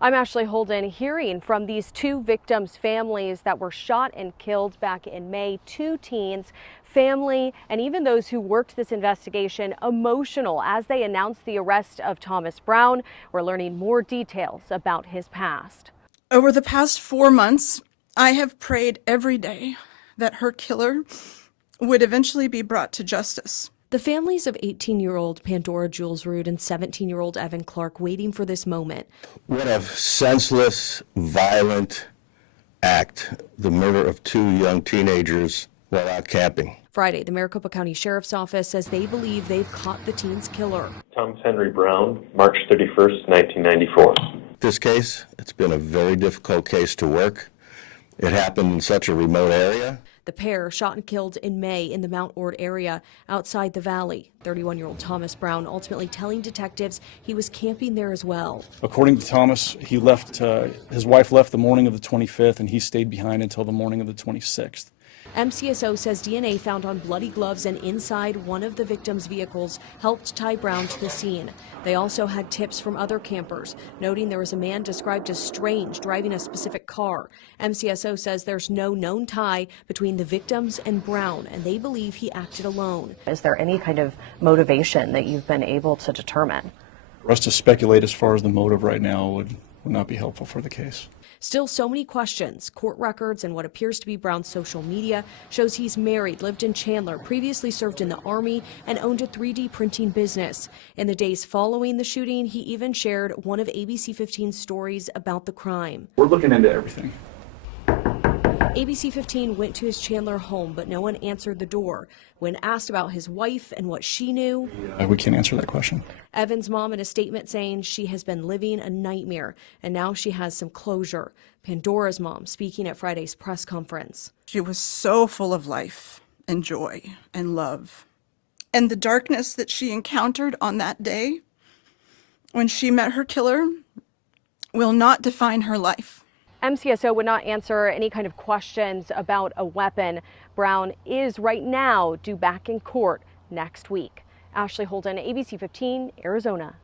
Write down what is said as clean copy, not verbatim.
I'm Ashley Holden, hearing from these two victims' families that were shot and killed back in May. Two teens, family, and even those who worked this investigation emotional as they announced the arrest of Thomas Brown. We're learning more details about his past. Over the past 4 months, I have prayed every day that her killer would eventually be brought to justice. The families of 18-year-old Pandora Jules Rood and 17-year-old Evan Clark waiting for this moment. What a senseless, violent act, the murder of two young teenagers while out camping. Friday, the Maricopa County Sheriff's Office says they believe they've caught the teen's killer. Thomas Henry Brown, March 31st, 1994. This case, it's been a very difficult case to work. It happened in such a remote area. The pair shot and killed in May in the Mount Ord area outside the valley. 31-year-old Thomas Brown ultimately telling detectives he was camping there as well. According to Thomas, he left. His wife left the morning of the 25th, and he stayed behind until the morning of the 26th. MCSO says DNA found on bloody gloves and inside one of the victim's vehicles helped tie Brown to the scene. They also had tips from other campers, noting there was a man described as strange driving a specific car. MCSO says there's no known tie between the victims and Brown, and they believe he acted alone. Is there any kind of motivation that you've been able to determine? For us to speculate as far as the motive right now would not be helpful for the case. Still so many questions. Court records and what appears to be Brown's social media shows he's married, lived in Chandler, previously served in the Army, and owned a 3D printing business. In the days following the shooting, he even shared one of ABC15's stories about the crime. We're looking into everything. ABC15 went to his Chandler home, but no one answered the door. When asked about his wife and what she knew, We can't answer that question. Evan's mom in a statement saying she has been living a nightmare and now she has some closure. Pandora's mom speaking at Friday's press conference. She was so full of life and joy and love. And the darkness that she encountered on that day when she met her killer will not define her life. MCSO would not answer any kind of questions about a weapon. Brown is right now due back in court next week. Ashley Holden, ABC 15, Arizona.